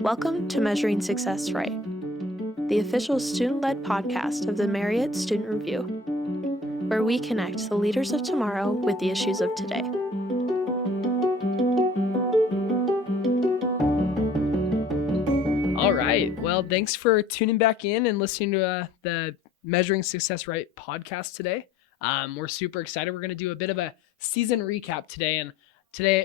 Welcome to Measuring Success Right, the official student-led podcast of the Marriott Student Review, where we connect the leaders of tomorrow with the issues of today. All right. Well, thanks for tuning back in and listening to the Measuring Success Right podcast today. We're super excited. We're going to do a bit of a season recap today. And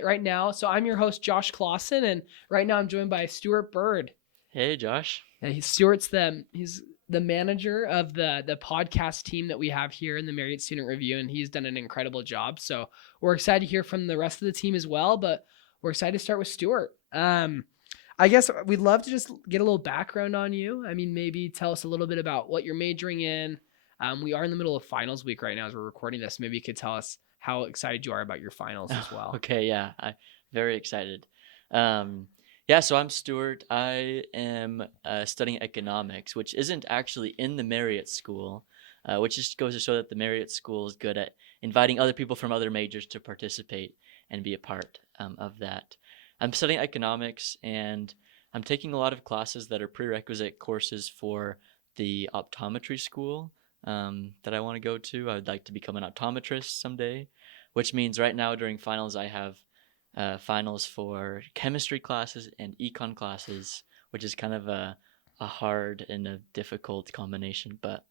right now, so I'm your host, Josh Clawson, and right now I'm joined by Stuart Bird. Hey, Josh. Yeah, he's the manager of the podcast team that we have here in the Marriott Student Review, and he's done an incredible job. So we're excited to hear from the rest of the team as well, but we're excited to start with Stuart. I guess we'd love to just get a little background on you. I mean, maybe tell us a little bit about what you're majoring in. We are in the middle of finals week right now as we're recording this. Maybe you could tell us how excited you are about your finals as well. Okay, yeah, I'm very excited. So I'm Stuart. I am studying economics, which isn't actually in the Marriott School, which just goes to show that the Marriott School is good at inviting other people from other majors to participate and be a part of that. I'm studying economics, and I'm taking a lot of classes that are prerequisite courses for the optometry school that I want to go to. I would like to become an optometrist someday, which means right now during finals I have finals for chemistry classes and econ classes, which is kind of a hard and a difficult combination. But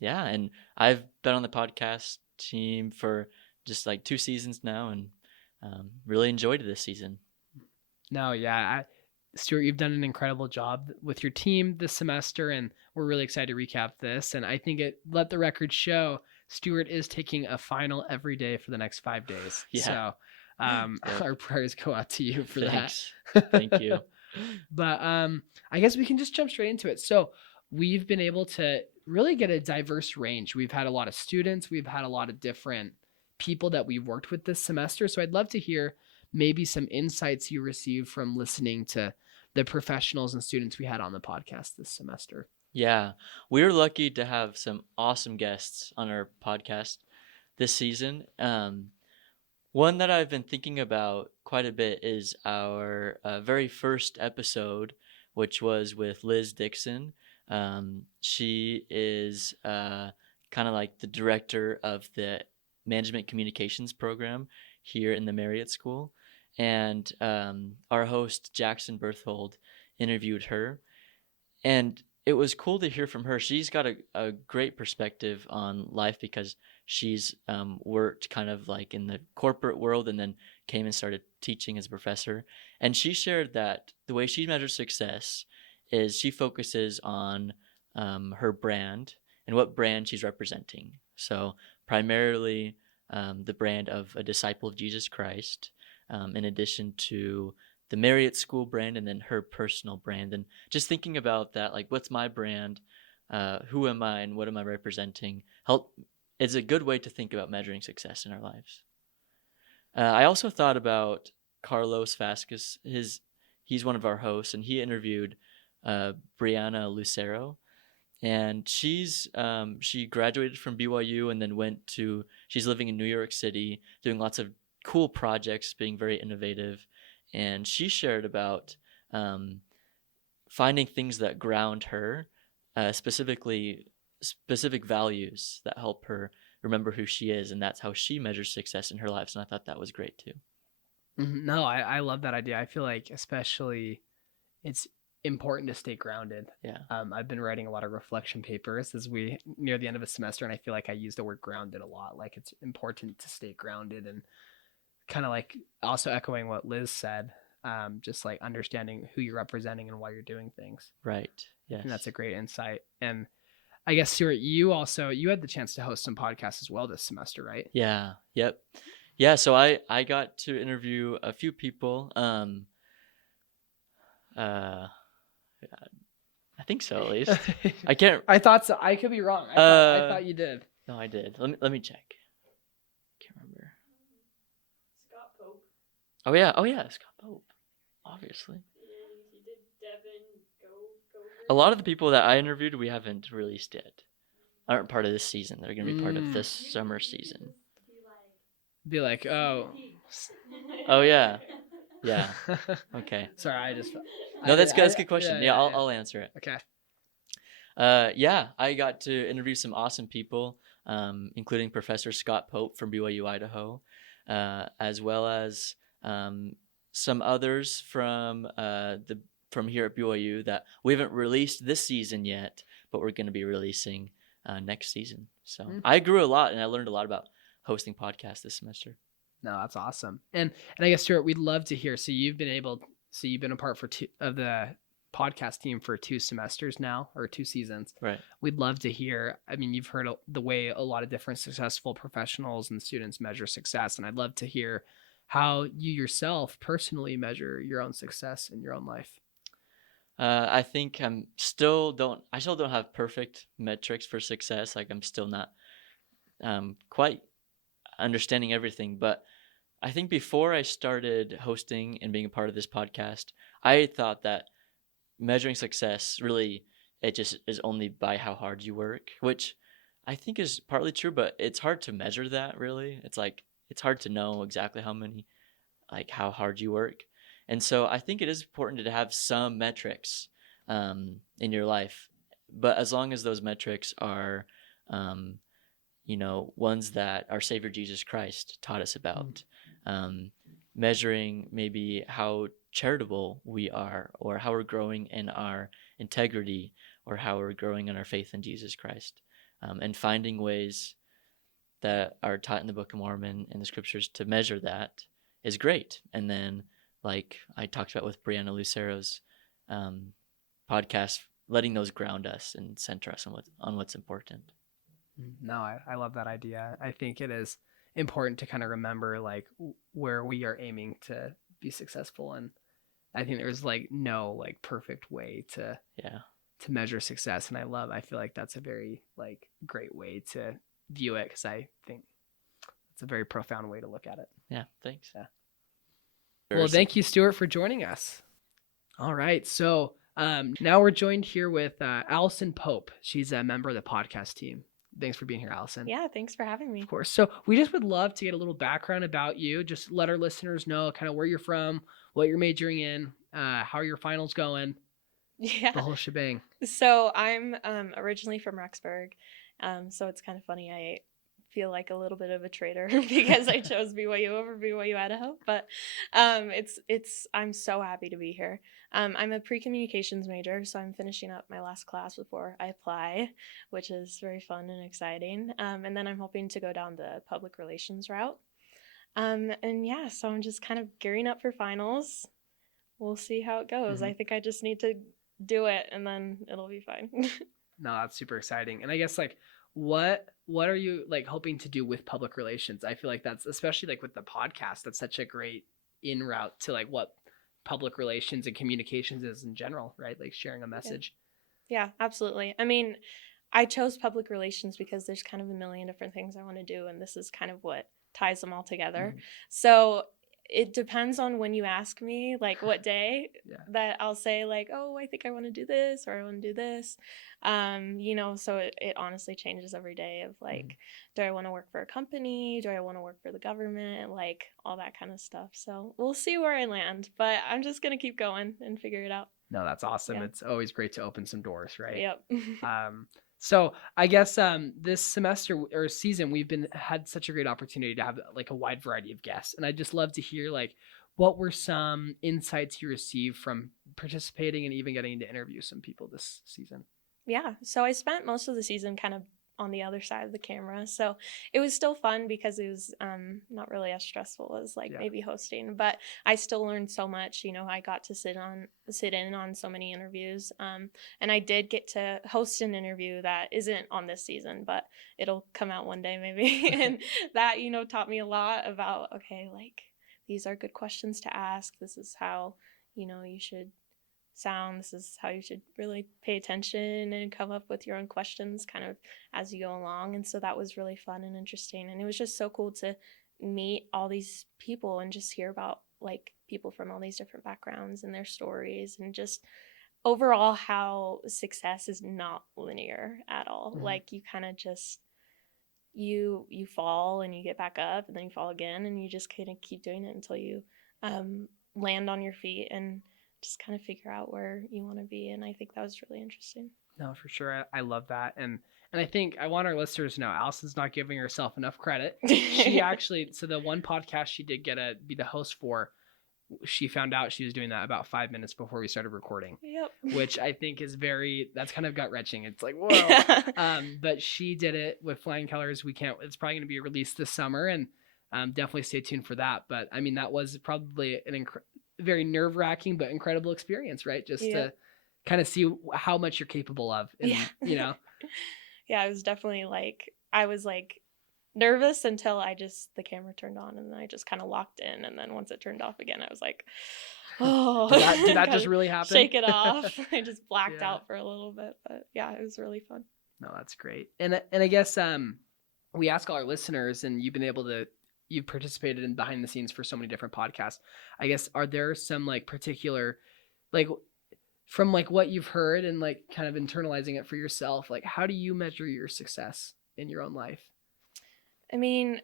and I've been on the podcast team for just like 2 seasons now, and really enjoyed this season. No, yeah. Stuart, you've done an incredible job with your team this semester, and we're really excited to recap this. And I think let the record show Stuart is taking a final every day for the next 5 days. Yeah. So our prayers go out to you for Thanks. that. Thank you. But I guess we can just jump straight into it. So we've been able to really get a diverse range. We've had a lot of students. We've had a lot of different people that we've worked with this semester. So I'd love to hear maybe some insights you received from listening to the professionals and students we had on the podcast this semester. Yeah, we were lucky to have some awesome guests on our podcast this season. One that I've been thinking about quite a bit is our very first episode, which was with Liz Dixon. She is kind of like the director of the Management Communications program here in the Marriott School. And our host, Jackson Berthold, interviewed her. And it was cool to hear from her. She's got a great perspective on life because she's worked kind of like in the corporate world and then came and started teaching as a professor. And she shared that the way she measures success is she focuses on her brand and what brand she's representing. So primarily the brand of a disciple of Jesus Christ, in addition to the Marriott School brand and then her personal brand. And just thinking about that, like, what's my brand? Who am I and what am I representing? It's a good way to think about measuring success in our lives. I also thought about Carlos Vasquez. He's one of our hosts, and he interviewed Brianna Lucero. And she graduated from BYU and then she's living in New York City, doing lots of cool projects, being very innovative. And she shared about finding things that ground her, specific values that help her remember who she is. And that's how she measures success in her life. And I thought that was great too. No, I love that idea. I feel like especially it's important to stay grounded. Yeah. I've been writing a lot of reflection papers as we near the end of a semester, and I feel like I use the word grounded a lot. Like, it's important to stay grounded, and kind of like also echoing what Liz said, just like understanding who you're representing and why you're doing things. Right. Yes. And that's a great insight. And I guess, Stuart, you had the chance to host some podcasts as well this semester, right? Yeah. Yep. Yeah. So I got to interview a few people. I think so, at least. I can't. I thought so. I could be wrong. I thought you did. No, I did. Let me check. Can't remember. Scott Pope. Oh yeah, Scott Pope. Obviously. And he did Devin A lot of the people that I interviewed we haven't released yet. Aren't part of this season. They're gonna be part of this summer season. Be like, oh. Oh yeah. Yeah. Okay. Sorry, I No, that's good. That's a I- good question. yeah, Yeah, yeah, I'll answer it. Okay. Yeah, I got to interview some awesome people, including Professor Scott Pope from BYU Idaho, as well as some others from here at BYU that we haven't released this season yet, but we're going to be releasing next season. So I grew a lot, and I learned a lot about hosting podcasts this semester. No, that's awesome. And I guess Stuart, we'd love to hear. So you've been a part for two of the podcast team for 2 semesters now, or 2 seasons. Right. We'd love to hear. I mean, you've heard the way a lot of different successful professionals and students measure success, and I'd love to hear how you yourself personally measure your own success in your own life. I think I still don't have perfect metrics for success. Like I'm still not quite understanding everything, but I think before I started hosting and being a part of this podcast, I thought that measuring success really, it just is only by how hard you work, which I think is partly true, but it's hard to measure that really. It's hard to know exactly how hard you work. And so I think it is important to have some metrics in your life, but as long as those metrics are ones that our Savior Jesus Christ taught us about, measuring maybe how charitable we are, or how we're growing in our integrity, or how we're growing in our faith in Jesus Christ, and finding ways that are taught in the Book of Mormon and the scriptures to measure that is great. And then, like I talked about with Brianna Lucero's podcast, letting those ground us and center us on what's important. No, I love that idea. I think it is important to kind of remember like where we are aiming to be successful, and I think there's like no like perfect way to measure success, and I feel like that's a very like great way to view it, because I think it's a very profound way to look at it. Yeah, thanks. Yeah. Well, thank you, Stuart, for joining us. All right, so now we're joined here with Allison Pope. She's a member of the podcast team. Thanks for being here, Allison. Yeah, thanks for having me. Of course. So we just would love to get a little background about you. Just let our listeners know kind of where you're from, what you're majoring in, how are your finals going, Yeah. the whole shebang. So I'm originally from Rexburg. So it's kind of funny. I feel like a little bit of a traitor because I chose BYU over BYU Idaho, but I'm so happy to be here. I'm a pre-communications major, so I'm finishing up my last class before I apply, which is very fun and exciting. And then I'm hoping to go down the public relations route. And yeah, so I'm just kind of gearing up for finals. We'll see how it goes. Mhm. I think I just need to do it and then it'll be fine. No, that's super exciting. And I guess like what are you like hoping to do with public relations? I feel like that's, especially like with the podcast, that's such a great in route to like what public relations and communications is in general, right? Like sharing a message. Yeah, absolutely. I mean, I chose public relations because there's kind of a million different things I want to do, and this is kind of what ties them all together. So it depends on when you ask me, like what day that I'll say like, oh, I think I want to do this, or I want to do this. So it honestly changes every day of like, do I want to work for a company? Do I want to work for the government? Like all that kind of stuff. So we'll see where I land, but I'm just going to keep going and figure it out. No, that's awesome. Yeah. It's always great to open some doors, right? Yep. So I guess this semester or season, we've had such a great opportunity to have like a wide variety of guests. And I'd just love to hear like, what were some insights you received from participating and even getting to interview some people this season? Yeah. So I spent most of the season kind of on the other side of the camera. So it was still fun because it was not really as stressful as maybe hosting, but I still learned so much. I got to sit in on so many interviews. And I did get to host an interview that isn't on this season, but it'll come out one day maybe. And that, taught me a lot about, okay, like these are good questions to ask. This is how, you should sound. This is how you should really pay attention and come up with your own questions kind of as you go along. And so that was really fun and interesting. And it was just so cool to meet all these people and just hear about like people from all these different backgrounds and their stories, and just overall how success is not linear at all. Mm-hmm. Like you kind of just you fall and you get back up, and then you fall again, and you just kind of keep doing it until you land on your feet and just kind of figure out where you want to be. And I think that was really interesting. No, for sure. I love that. And I think I want our listeners to know Allison's not giving herself enough credit. She actually, so the one podcast she did be the host for, she found out she was doing that about 5 minutes before we started recording. Yep. Which I think is that's kind of gut wrenching. It's like, whoa. But she did it with Flying Colors. It's probably going to be released this summer, and definitely stay tuned for that. But I mean, that was probably an very nerve wracking, but incredible experience, right? Just to kind of see how much you're capable of. And, you know? Yeah, it was definitely I was nervous until the camera turned on, and then I just kind of locked in, and then once it turned off again, I was like, oh. Did that just really happen? Shake it off. I just blacked out for a little bit, but yeah, it was really fun. No, that's great. And I guess we ask all our listeners, and you've participated in behind the scenes for so many different podcasts. I guess, are there some particular, from what you've heard and kind of internalizing it for yourself, how do you measure your success in your own life? I mean,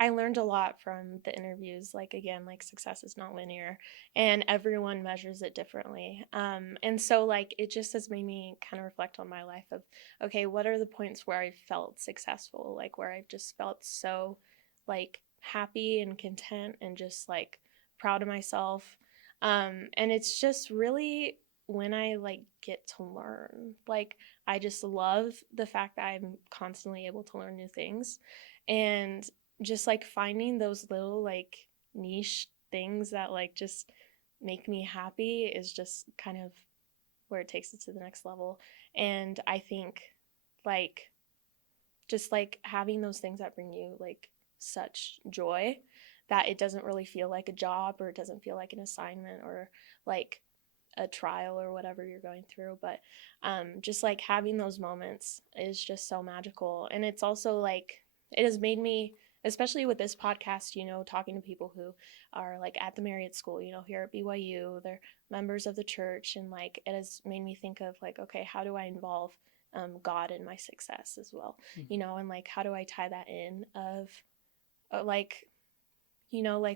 I learned a lot from the interviews. Again, success is not linear, and everyone measures it differently. And so it just has made me kind of reflect on my life of, okay, what are the points where I felt successful, where I've just felt so happy and content and just proud of myself. And it's just really when I get to learn. I just love the fact that I'm constantly able to learn new things, and just finding those little niche things that just make me happy is just kind of where it takes it to the next level. And I think just having those things that bring you such joy that it doesn't really feel like a job, or it doesn't feel like an assignment, or a trial or whatever you're going through, but just having those moments is just so magical. And it's also it has made me, especially with this podcast, talking to people who are at the Marriott School, here at BYU, they're members of the church, and it has made me think of okay, how do I involve God in my success as well? And how do I tie that in of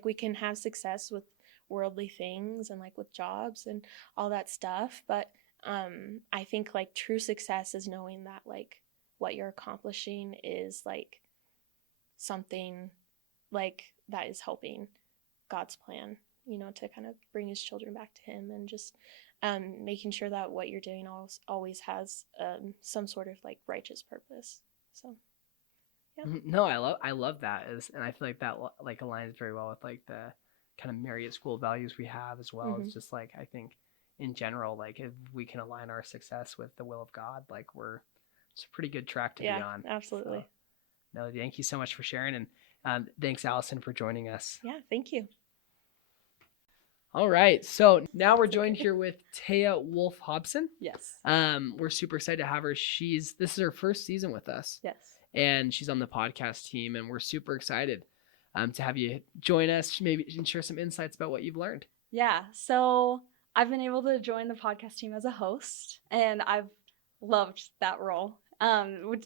we can have success with worldly things and with jobs and all that stuff, but I think true success is knowing that what you're accomplishing is something that is helping God's plan, to kind of bring his children back to him, and just making sure that what you're doing always has some sort of righteous purpose. So yeah. No, I love that, and I feel that aligns very well with the kind of Marriott School values we have as well. It's just I think in general, if we can align our success with the will of God, it's a pretty good track to be on. Absolutely. So, no, thank you so much for sharing, and thanks, Allison, for joining us. Yeah, thank you. All right, so now we're joined here with Taya Wolf Hobson. Yes. We're super excited to have her. This is her first season with us. Yes. And she's on the podcast team, and we're super excited to have you join us, maybe, and share some insights about what you've learned. Yeah, so I've been able to join the podcast team as a host, and I've loved that role.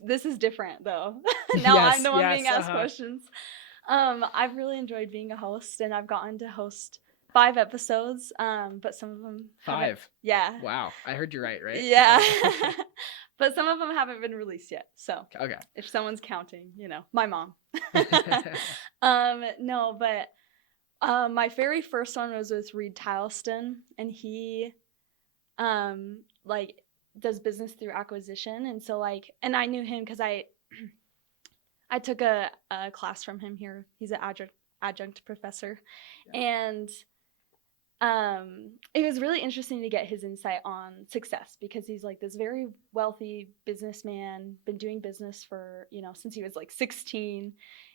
This is different, though. Now I'm the one being asked questions. I've really enjoyed being a host, and I've gotten to host 5 episodes, but some of them 5? Yeah. Wow, I heard you right? Yeah. But some of them haven't been released yet, so okay. If someone's counting, my mom. No, but my very first one was with Reed Tileston, and he does business through acquisition, and so and I knew him because I took a class from him here. He's an adjunct professor, and it was really interesting to get his insight on success, because he's this very wealthy businessman, been doing business for, since he was 16.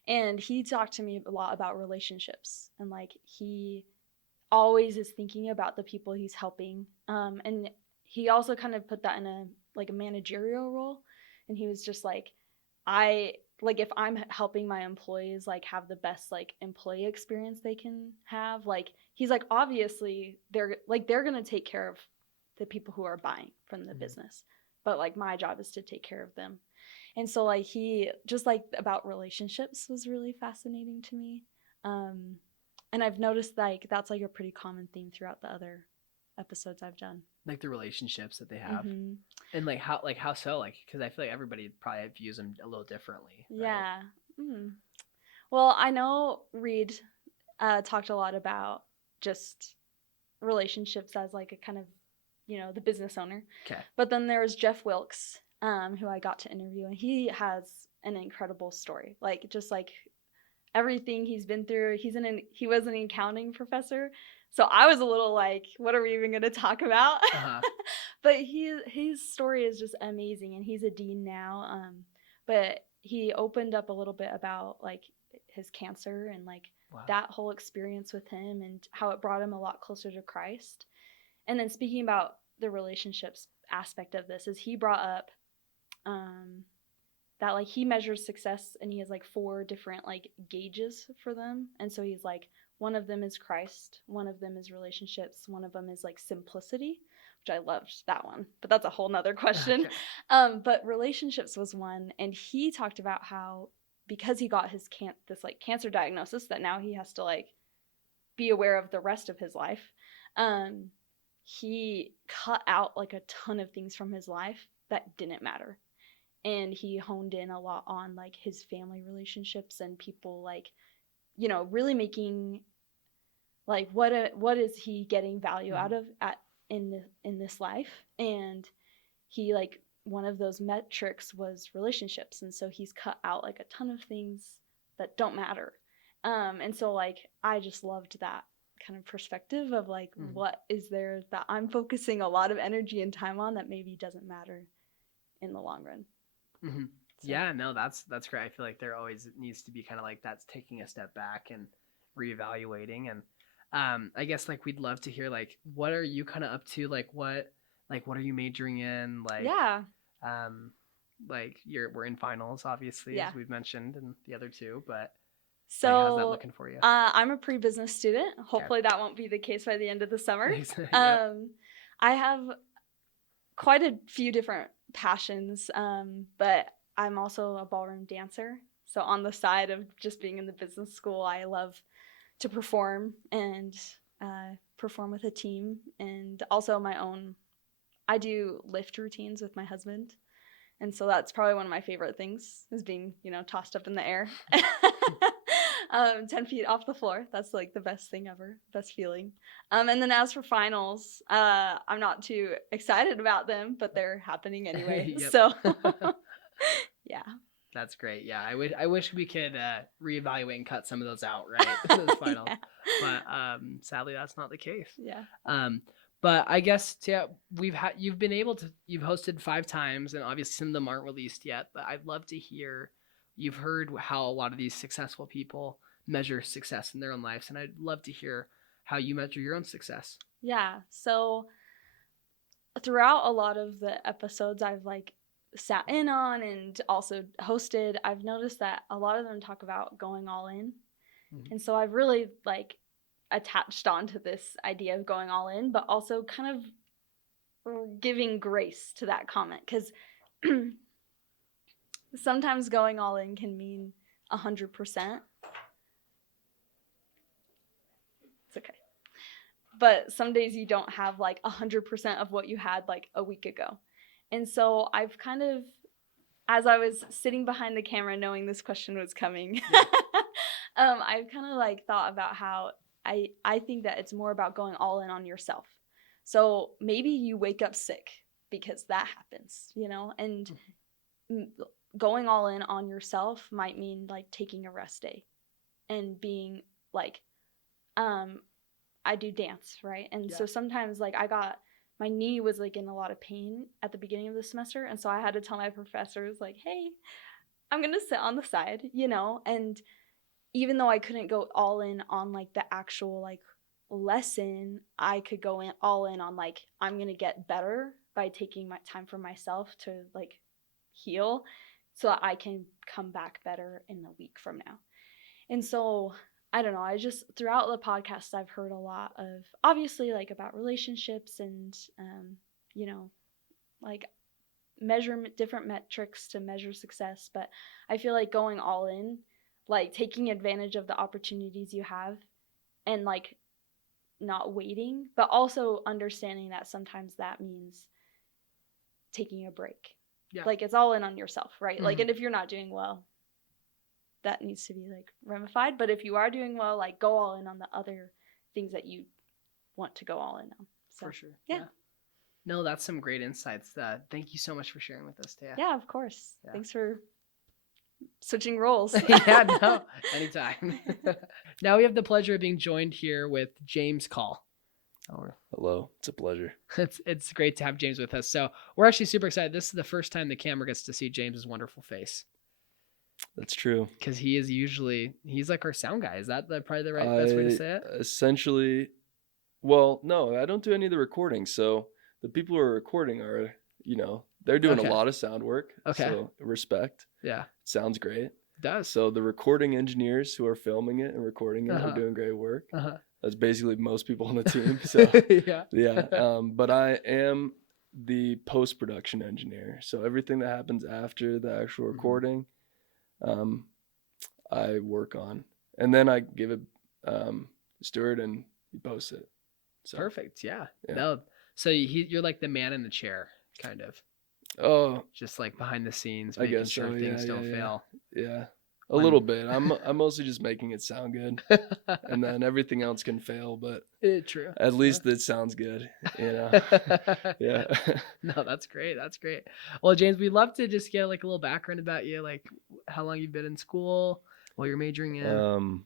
And he talked to me a lot about relationships, and he always is thinking about the people he's helping. And he also kind of put that in a managerial role. And he was just if I'm helping my employees have the best employee experience they can have, he's obviously they're gonna take care of the people who are buying from the business, but my job is to take care of them. And so he just about relationships was really fascinating to me. And I've noticed like that's like a pretty common theme throughout the other episodes I've done. Like the relationships that they have, Mhm. and how so? Like, because I feel like everybody probably views them a little differently. Right? Yeah. Well, I know Reed talked a lot about just relationships as like a kind of, the business owner. Okay. But then there was Jeff Wilkes, who I got to interview, and he has an incredible story. Like just like everything he's been through. He was an accounting professor, so I was a little like, what are we even going to talk about? Uh-huh. But his story is just amazing, and he's a dean now. But he opened up a little bit about like his cancer and like Wow. that whole experience with him and how it brought him a lot closer to Christ. And then speaking about the relationships aspect of this, is he brought up that like he measures success and he has like 4 different like gauges for them. And so he's like, one of them is Christ, one of them is relationships, one of them is like simplicity, which I loved that one, but that's a whole nother question. Okay. But relationships was one, and he talked about how because he got his this like cancer diagnosis that now he has to like be aware of the rest of his life. He cut out like a ton of things from his life that didn't matter. And he honed in a lot on like his family relationships and people like, really making like what is he getting value out of in this life. And he like one of those metrics was relationships, and so he's cut out like a ton of things that don't matter. And so like I just loved that kind of perspective of like what is there that I'm focusing a lot of energy and time on that maybe doesn't matter in the long run. Mm-hmm. So. Yeah, no, that's great. I feel like there always needs to be kind of like that's taking a step back and reevaluating. And I guess like we'd love to hear like what are you kind of up to? Like what are you majoring in? Like yeah, like we're in finals obviously as we've mentioned, and the other 2, but so like, how's that looking for you? I'm a pre-business student. Hopefully that won't be the case by the end of the summer. Yep. I have quite a few different passions, but I'm also a ballroom dancer. So on the side of just being in the business school, I love to perform and perform with a team, and also my own. I do lift routines with my husband, and so that's probably one of my favorite things is being, tossed up in the air. 10 feet off the floor. That's like the best thing ever, best feeling. And then as for finals, I'm not too excited about them, but they're happening anyway. So yeah. That's great. Yeah, I wish we could reevaluate and cut some of those out, right? Those finals. Yeah. But sadly that's not the case. Yeah. But I guess you've hosted 5 times, and obviously some of them aren't released yet, but I'd love to hear, you've heard how a lot of these successful people measure success in their own lives, and I'd love to hear how you measure your own success. Yeah. So throughout a lot of the episodes I've like sat in on and also hosted, I've noticed that a lot of them talk about going all in. Mm-hmm. And so I've really like attached onto this idea of going all in, but also kind of giving grace to that comment, because sometimes going all in can mean 100%. It's okay. But some days you don't have like 100% of what you had like a week ago. And so I've kind of, as I was sitting behind the camera knowing this question was coming, I've kind of like thought about how I think that it's more about going all in on yourself. So maybe you wake up sick, because that happens, and going all in on yourself might mean like taking a rest day and being like, I do dance, right? And so sometimes like my knee was like in a lot of pain at the beginning of the semester. And so I had to tell my professors like, hey, I'm going to sit on the side, and even though I couldn't go all in on like the actual like lesson, I could go in all in on like, I'm going to get better by taking my time for myself to like heal so that I can come back better in a week from now. And so I don't know, I just, throughout the podcast, I've heard a lot of, obviously, like about relationships and, like different metrics to measure success. But I feel like going all in, like taking advantage of the opportunities you have and like not waiting, but also understanding that sometimes that means taking a break. Yeah. Like it's all in on yourself, right? Like, Mhm. and if you're not doing well, that needs to be like ramified. But if you are doing well, like go all in on the other things that you want to go all in on. So, For sure. Yeah. No, that's some great insights. Thank you so much for sharing with us, Taya. Yeah, of course. Yeah. Thanks for switching roles. Yeah, no, anytime. Now we have the pleasure of being joined here with James Call. Hello, it's a pleasure. It's great to have James with us. So we're actually super excited. This is the first time the camera gets to see James's wonderful face, That's true. because he's like our sound guy. Is that probably the best way to say it? Essentially, well, no, I don't do any of the recording. So the people who are recording are, they're doing Okay. a lot of sound work. Okay. So respect. Yeah, Sounds great. it does. So the recording engineers who are filming it and recording it Uh-huh. are doing great work. Uh-huh. That's basically most people on the team. So Yeah. yeah. But I am the post-production engineer. So everything that happens after the actual Mhm. recording, I work on, and then I give it Stuart, and he posts it. So, Perfect. Yeah. Yeah. No. So you're like the man in the chair, kind of, Oh just like behind the scenes, I making guess sure so, things yeah, don't yeah, fail. yeah, a When- little bit. I'm mostly just making it sound good, and then everything else can fail, but True. at least it sounds good. Yeah. No, that's great. That's great. Well, James, we'd love to just get like a little background about you, like how long you've been in school, what you're majoring in.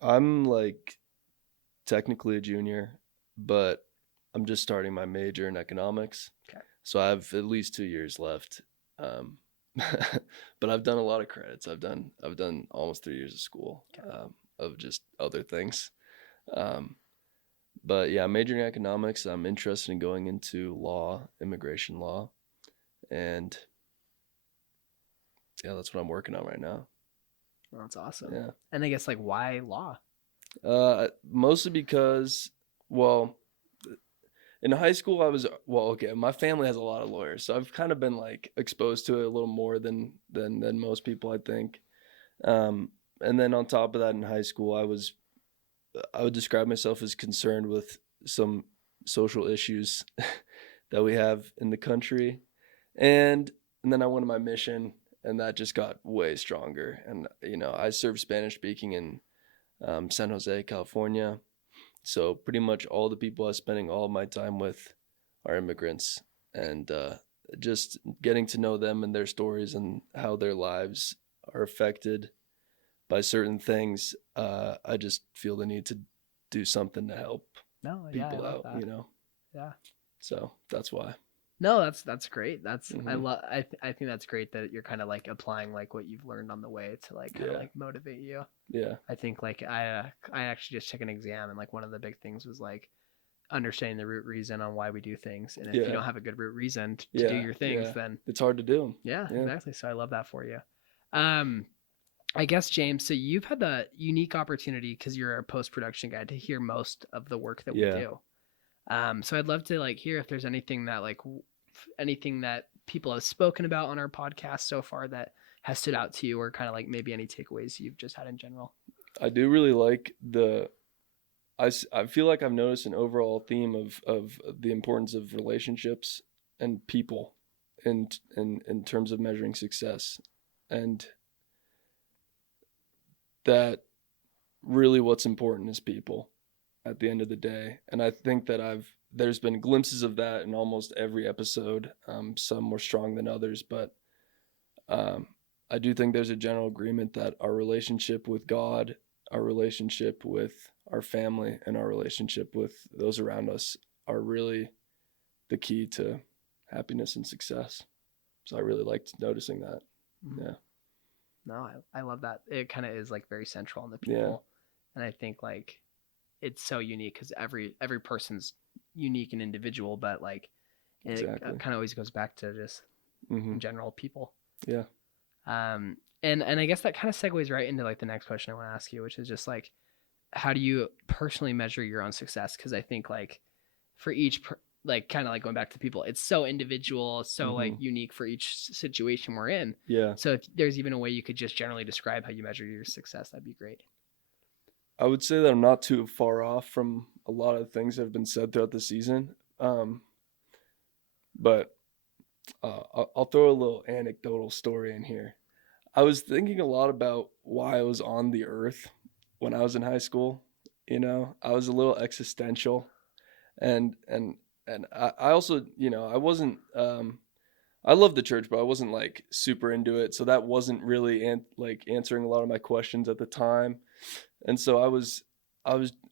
I'm like technically a junior, but I'm just starting my major in economics. Okay. So I have at least 2 years left. But I've done a lot of credits. I've done almost 3 years of school, Okay. of just other things. But yeah, I'm majoring in economics. I'm interested in going into law, immigration law, and yeah, that's what I'm working on right now. Well, that's awesome. Yeah. And I guess like why law? Mostly because, well, in high school my family has a lot of lawyers, so I've kind of been like exposed to it a little more than most people, I think. And then on top of that, in high school, I would describe myself as concerned with some social issues that we have in the country, and then I went on my mission, and that just got way stronger. And I served Spanish speaking in San Jose, California. So pretty much all the people I'm spending all of my time with are immigrants, and just getting to know them and their stories and how their lives are affected by certain things. I just feel the need to do something to help No, yeah, I people love out, that. Yeah. So that's why. No, that's great. That's I Mhm. love. I think that's great that you're kind of like applying like what you've learned on the way to like kind of Yeah. like motivate you. Yeah. I think like I actually just took an exam, and like one of the big things was like understanding the root reason on why we do things, and if you Yeah. don't have a good root reason to do Yeah, your things, yeah. then It's hard to do. yeah, Yeah. exactly. So I love that for you. I guess James, so you've had the unique opportunity because you're a post-production guy to hear most of the work that we Yeah. do. So I'd love to like hear if there's anything that like anything that people have spoken about on our podcast so far that has stood out to you, or kind of like maybe any takeaways you've just had in general. I do really like I feel like I've noticed an overall theme of the importance of relationships and people in terms of measuring success, and that really what's important is people at the end of the day. And I think that there's been glimpses of that in almost every episode, some more strong than others, but I do think there's a general agreement that our relationship with God, our relationship with our family, and our relationship with those around us are really the key to happiness and success. So I really liked noticing that. Mhm. Yeah. No, I love that. It kind of is like very central on the Yeah. people. And I think like it's so unique because every person's unique and individual, but like it Exactly. kind of always goes back to just Hmm. in general people. Yeah. And I guess that kind of segues right into like the next question I want to ask you, which is just like, how do you personally measure your own success? Because I think like for each like kind of like going back to people, it's so individual, so like unique for each situation we're in. Yeah. So if there's even a way you could just generally describe how you measure your success, that'd be great. I would say that I'm not too far off from a lot of things that have been said throughout the season. But I'll throw a little anecdotal story in here. I was thinking a lot about why I was on the earth when I was in high school. I was a little existential, and I also, I wasn't. I loved the church, but I wasn't like super into it, so that wasn't really like answering a lot of my questions at the time. And so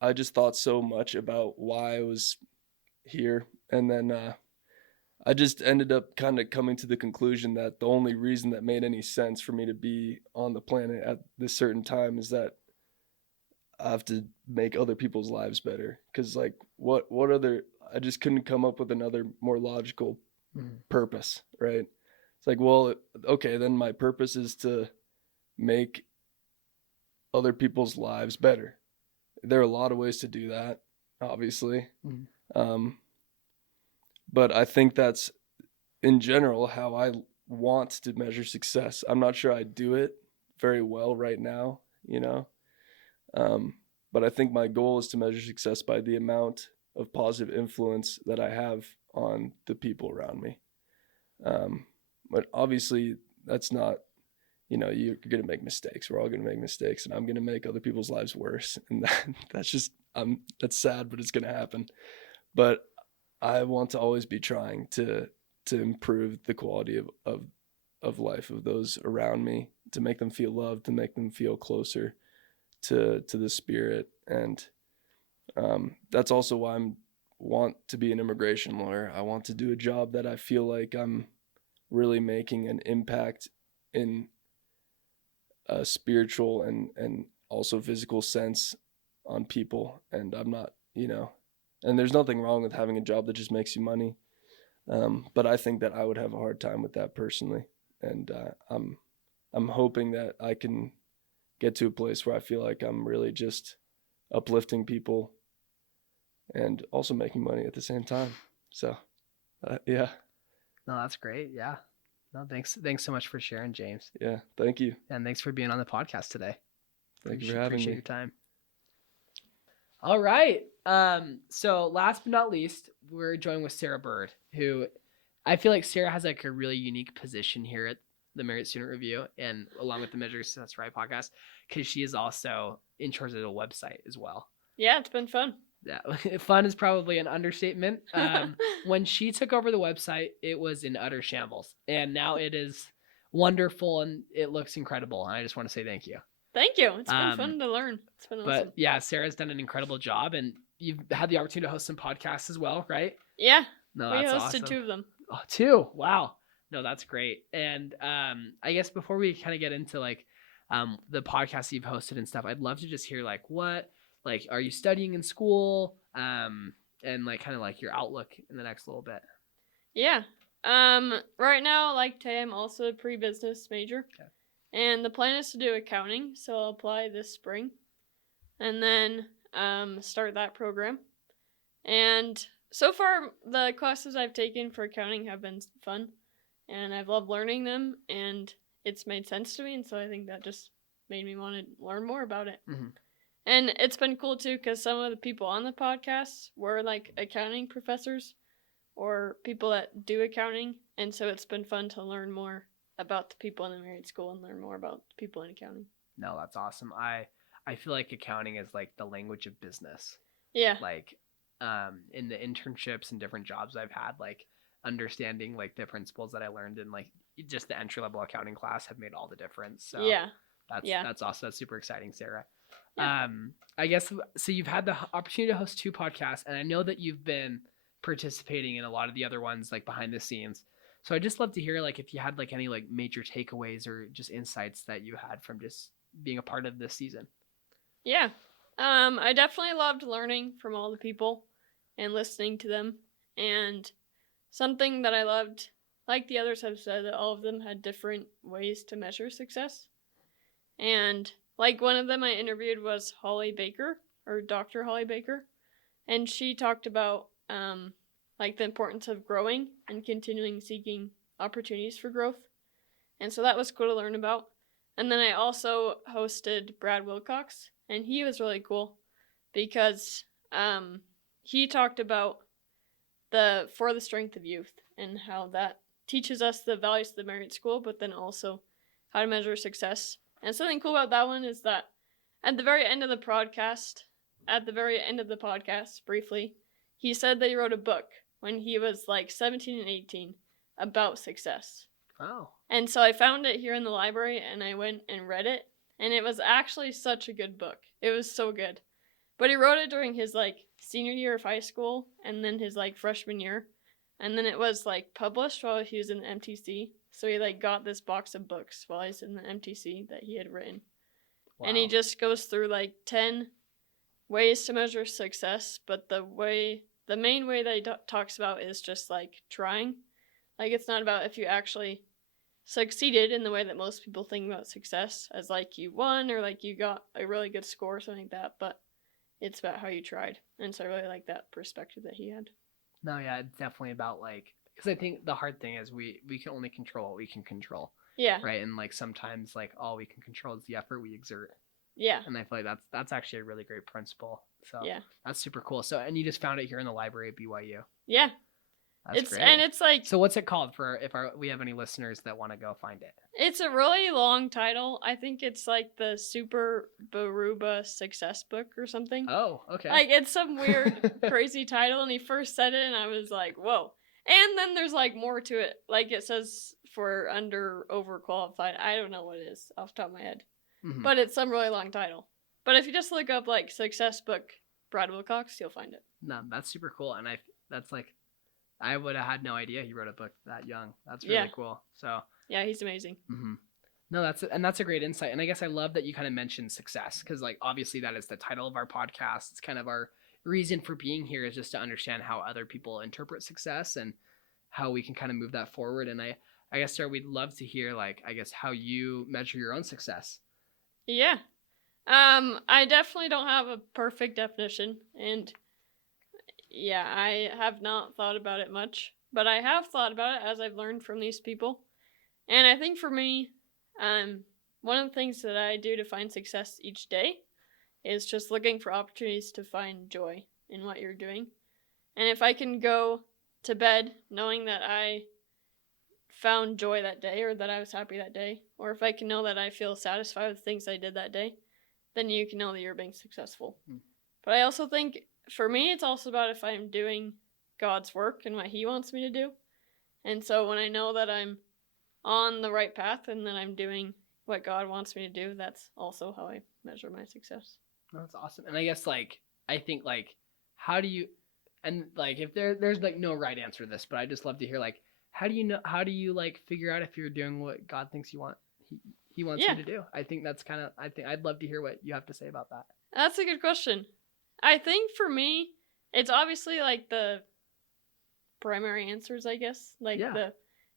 I just thought so much about why I was here, and then I just ended up kind of coming to the conclusion that the only reason that made any sense for me to be on the planet at this certain time is that I have to make other people's lives better. Because like, what other? I just couldn't come up with another more logical purpose, right? It's like, well, okay, then my purpose is to make other people's lives better. There are a lot of ways to do that, obviously. But I think that's, in general, how I want to measure success. I'm not sure I do it very well right now, but I think my goal is to measure success by the amount of positive influence that I have on the people around me. But obviously, that's not, you're going to make mistakes. We're all going to make mistakes, and I'm going to make other people's lives worse. And that's just, that's sad, but it's going to happen. But I want to always be trying to improve the quality of life of those around me, to make them feel loved, to make them feel closer to the Spirit. And that's also why I want to be an immigration lawyer. I want to do a job that I feel like I'm really making an impact in a spiritual and also physical sense on people. And I'm not, and there's nothing wrong with having a job that just makes you money. But I think that I would have a hard time with that personally. And I'm hoping that I can get to a place where I feel like I'm really just uplifting people and also making money at the same time. So, yeah. No, that's great. Yeah. No, thanks so much for sharing, James. Yeah, thank you. And thanks for being on the podcast today. Thank you for having appreciate me. your time. All right. So last but not least, we're joined with Sarah Bird, who I feel like Sarah has like a really unique position here at the Marriott Student Review and along with the Measure Success Right podcast, because she is also in charge of the website as well. Yeah, it's been fun. Yeah, fun is probably an understatement. When she took over the website, it was in utter shambles, and now it is wonderful and it looks incredible. And I just want to say thank you. Thank you. It's been fun to learn. It's been awesome. But yeah, Sarah's done an incredible job, and you've had the opportunity to host some podcasts as well, right? Yeah, No, we that's hosted awesome. 2 of them. Oh, 2! Wow. No, that's great. And I guess before we kind of get into like the podcasts you've hosted and stuff, I'd love to just hear like what, like, are you studying in school? And like kind of like your outlook in the next little bit. Yeah. Right now, like Tay, I'm also a pre-business major. Okay. And the plan is to do accounting, so I'll apply this spring. And then start that program. And so far, the classes I've taken for accounting have been fun. And I've loved learning them, and it's made sense to me. And so I think that just made me want to learn more about it. Mm-hmm. And it's been cool, too, because some of the people on the podcast were, like, accounting professors or people that do accounting. And so it's been fun to learn more about the people in the Marriott School and learn more about the people in accounting. No, that's awesome. I feel like accounting is like the language of business. Yeah. Like in the internships and different jobs I've had, like understanding like the principles that I learned in like just the entry-level accounting class have made all the difference. So yeah. That's awesome. That's super exciting, Sarah. Yeah. I guess so. You've had the opportunity to host 2 podcasts, and I know that you've been participating in a lot of the other ones, like behind the scenes. So I'd just love to hear, like, if you had like any like major takeaways or just insights that you had from just being a part of this season. Yeah. I definitely loved learning from all the people and listening to them. And something that I loved, like the others have said, that all of them had different ways to measure success. And like one of them I interviewed was Holly Baker, or Dr. Holly Baker. And she talked about like the importance of growing and continuing seeking opportunities for growth. And so that was cool to learn about. And then I also hosted Brad Wilcox, and he was really cool because he talked about For the Strength of Youth and how that teaches us the values of the Marriott School, but then also how to measure success. And something cool about that one is that at the very end of the podcast, briefly, he said that he wrote a book when he was like 17 and 18 about success. Oh. And so I found it here in the library and I went and read it. And it was actually such a good book. It was so good. But he wrote it during his like senior year of high school and then his like freshman year. And then it was like published while he was in the MTC. So he like got this box of books while he was in the MTC that he had written. Wow. And he just goes through like 10 ways to measure success. But the main way that he talks about is just like trying. Like it's not about if you actually succeeded in the way that most people think about success as like you won or like you got a really good score or something like that, but it's about how you tried. And so I really like that perspective that he had. No, yeah, it's definitely about like, because I think the hard thing is we can only control what we can control. Yeah. Right. And like sometimes like all we can control is the effort we exert. Yeah. And I feel like that's actually a really great principle. So yeah, that's super cool. So, and you just found it here in the library at BYU. Yeah. That's great. And it's like, so what's it called for if we have any listeners that want to go find it? It's a really long title. I think it's like the Super Baruba Success Book or something. Oh, okay. Like it's some weird, crazy title. And he first said it and I was like, whoa. And then there's like more to it. Like it says for overqualified. I don't know what it is off the top of my head. Mm-hmm. But it's some really long title. But if you just look up like Success Book Brad Wilcox, you'll find it. No, that's super cool. And I would have had no idea he wrote a book that young. That's really cool. So yeah, he's amazing. Mm-hmm. No, that's a great insight. And I guess I love that you kind of mentioned success because like obviously that is the title of our podcast. It's kind of our reason for being here is just to understand how other people interpret success and how we can kind of move that forward. And I guess, Sarah, we'd love to hear like, I guess, how you measure your own success. Yeah. I definitely don't have a perfect definition, and yeah, I have not thought about it much, but I have thought about it as I've learned from these people. And I think for me, one of the things that I do to find success each day is just looking for opportunities to find joy in what you're doing. And if I can go to bed knowing that I found joy that day or that I was happy that day, or if I can know that I feel satisfied with things I did that day, then you can know that you're being successful. But I also think for me, it's also about if I'm doing God's work and what he wants me to do. And so when I know that I'm on the right path and that I'm doing what God wants me to do, that's also how I measure my success. Oh, that's awesome. And I guess like, I think like, how do you, and like, if there's like no right answer to this, but I just love to hear like, how do you like figure out if you're doing what God thinks you want, he wants you to do? I think that's I'd love to hear what you have to say about that. That's a good question. I think for me, it's obviously like the primary answers, I guess, like the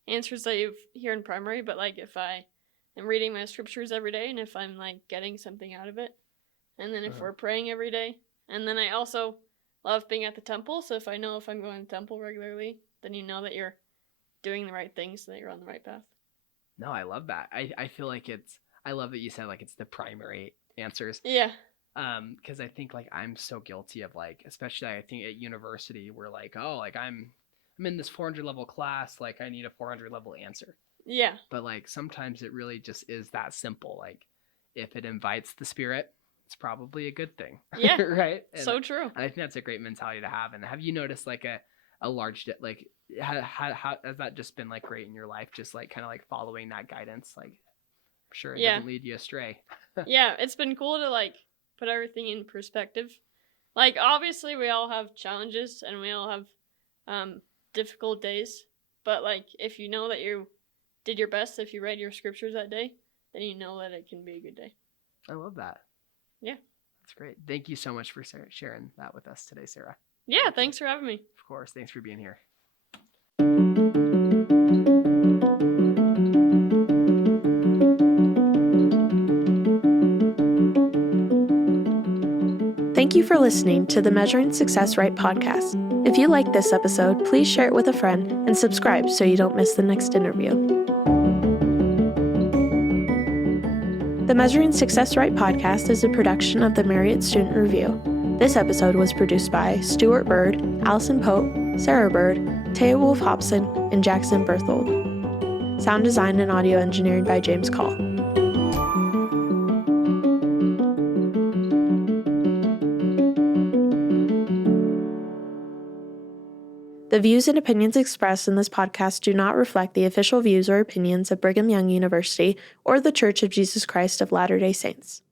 answers that you hear in primary, but like if I am reading my scriptures every day and if I'm like getting something out of it, and then if we're praying every day, and then I also love being at the temple, so if I know if I'm going to the temple regularly, then you know that you're doing the right things, so that you're on the right path. No, I love that. I feel like I love that you said like it's the primary answers. Yeah. Because I think like I'm so guilty of like, especially I think at university, we're like, oh, like I'm in this 400 level class, like I need a 400 level answer. Yeah. But like sometimes it really just is that simple. Like if it invites the Spirit, it's probably a good thing. Yeah. Right. And, so true. And I think that's a great mentality to have. And have you noticed like a large like how has that just been like great in your life? Just like kind of like following that guidance, like I'm sure it doesn't lead you astray. Yeah, it's been cool to like put everything in perspective. Like obviously we all have challenges and we all have difficult days, but like if you know that you did your best, if you read your scriptures that day, then you know that it can be a good day. I love that. Yeah, that's great. Thank you so much for sharing that with us today, Sarah. Yeah, thanks for having me. Of course, thanks for being here. Thank you for listening to the Measuring Success Right podcast. If you like this episode, please share it with a friend and subscribe so you don't miss the next interview. The Measuring Success Right podcast is a production of the Marriott Student Review. This episode was produced by Stuart Bird, Allison Pope, Sarah Bird, Taya Wolf Hobson, and Jackson Berthold. Sound design and audio engineering by James Call. The views and opinions expressed in this podcast do not reflect the official views or opinions of Brigham Young University or the Church of Jesus Christ of Latter-day Saints.